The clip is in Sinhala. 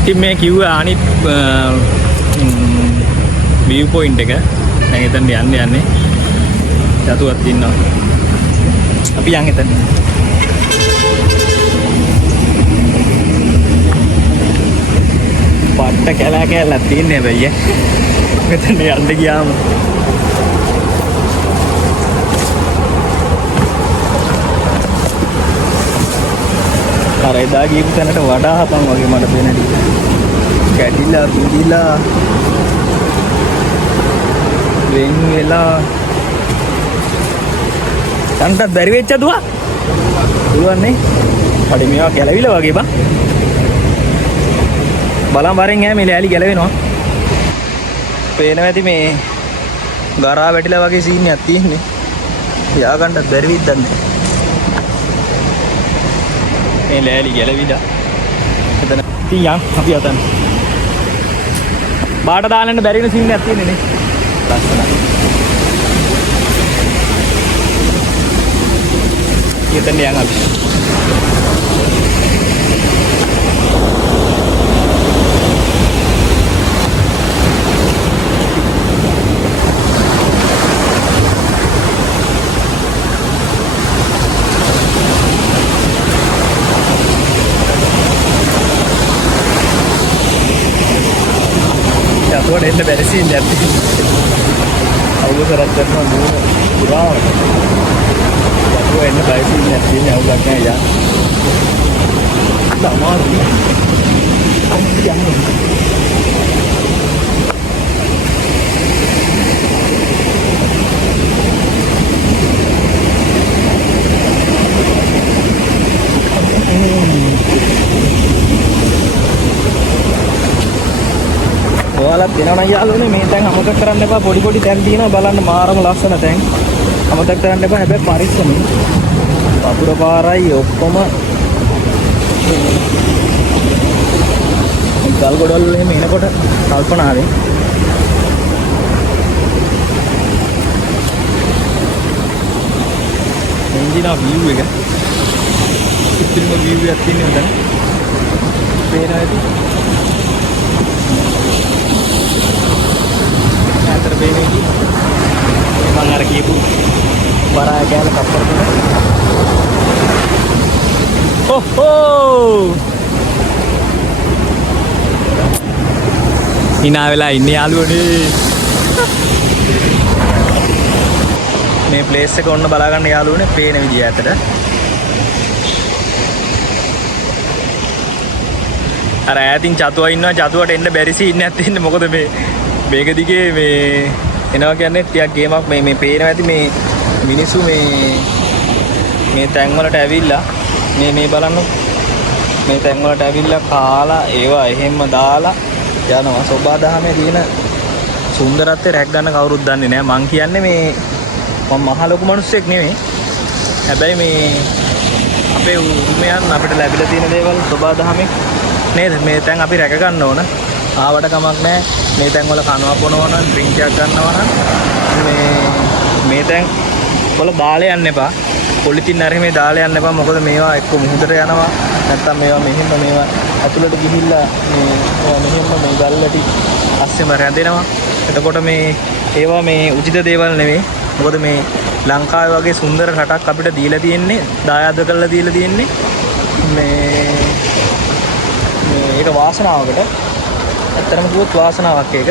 ඉතින් මේ කිව්වා අනිත් view point එක දැන් එතන යන්නේ චතුවක් ඉන්නවා අපි යන් එතන පාට කැලක් තියෙන්නේ බయ్య මෙතන යන්න ගියාම අර එදා ගියපු තැනට වඩා හපන් වගේ මට පේනදී කැඩිලා බිඳිලා වෙන් වෙලා තන්ට බැරි වෙච්ච දුවා දුවන්නේ අඩේ මේවා ගැලවිලා වගේ බං බලන් වරෙන් ඈ මේ ලෑලි ගැලවෙනවා පේනවා ඇති මේ ගරා වැටිලා වගේ සීන් එකක් තියෙන්නේ යා ගන්නත් බැරි විද්දන්නේ මේ ලෑලි ගැලවිලා එතන ඉතින් යන් අපි අතන බාට දාන්න බැරි වෙන සීන් එකක් තියෙන්නේ නේ ලස්සනයි එතන යන් අපි Tuh ada yang beresin ya. Aku serat karena dulu kurang. Tuh yang beresin ya, ini aku gaknya ya. Tak mau sih. Jangan. ඔයාලත් දෙනවා නම් යාළුවනේ මේ තැන් අමතක කරන්න එපා පොඩි පොඩි තැන් තියෙනවා බලන්න මාරම ලස්සන තැන් අමතක කරන්න එපා හැබැයි පරිස්සමෙන් වතුර පාරයි ඔක්කොම ගල් ගොඩවල් වල එහෙම එනකොට කල්පනාවෙන් එන්ජිනා view එක ඉතින්ම view එකක් තියෙනවා දැන් පේනවා ඇති अंदर बेने की मंगार की बु बड़ा गया ना कपड़ में ओहो इना वेला इन्नी යාළුවනේ මේ ප්ලේස් එක ඔන්න බලා ගන්න යාළුවනේ පේන විදිය ඇතට අර ඈතින් චතුවා ඉන්නවා චතුවට එන්න බැරි සීන් එකක් තියෙන්නේ මොකද මේ මේක දිගේ මේ එනවා කියන්නේ ටිකක් ගේමක් මේ පේනවා ඇති මේ මිනිස්සු මේ තැන් වලට ඇවිල්ලා මේ බලන්න මේ තැන් වලට ඇවිල්ලා කාලා ඒවා එහෙම්ම දාලා යනවා සෝබා දහමේ තියෙන සුන්දරත්වය රැක් ගන්න කවුරුත් දන්නේ නැහැ මං කියන්නේ මේ මම මහ ලොකු මිනිස්සෙක් නෙමෙයි හැබැයි මේ අපේ උරුමයන් අපිට ලැබිලා තියෙන දේවල් සෝබා දහමේ නේද මේ තැන් අපි රැක ගන්න ඕන ආවට කමක් නැහැ මේ තැන් වල කනවා බොනවා නම් ඩ්‍රින්ක් එකක් ගන්නවා නම් මේ තැන් වල දාලා යන්න එපා පොලිතින් නැරෙ මේ දාලා යන්න එපා මොකද මේවා එක්ක මුහුදට යනවා නැත්තම් මේවා ඇතුළට ගිහිල්ලා මෙහෙම මේ ගල්ලටි අස්සෙම රැඳෙනවා එතකොට මේ ඒවා මේ උචිත දේවල් නෙවෙයි මොකද මේ ලංකාවේ වගේ සුන්දර රටක් අපිට දීලා තියෙන්නේ දායාද කරලා දීලා තියෙන්නේ මේක වාසනාවකට ඇත්තටම කිව්වොත් වාසනාවක් ඒක